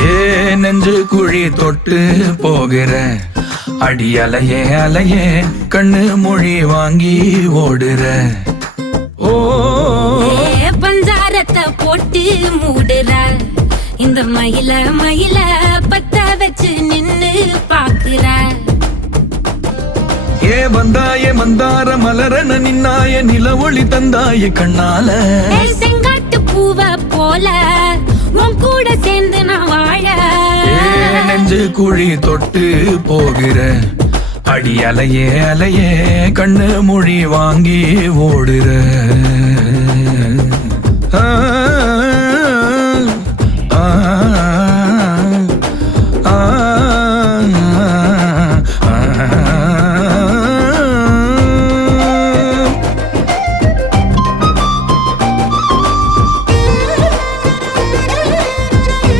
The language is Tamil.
ஏ நெஞ்சு குழி தொட்டு போகிற. அடி அலையே அலையே கண்ணு மொழி வாங்கி ஓடுற. ஓ. பஞ்சாரத்தை போட்டு மூடுற. இந்த மயில மயில பத்த வச்சு நின்னு பாக்குற. ஏ வந்தாய மந்தார மலரன நின்னாய நில ஒளி தந்தாய கண்ணால. செங்காட்டு பூவ போல உன் கூட சேர்ந்து நெஞ்சு குழி தொட்டு போகிற. அடி அலையே அலையே கண்ணு மொழி வாங்கி ஓடுற.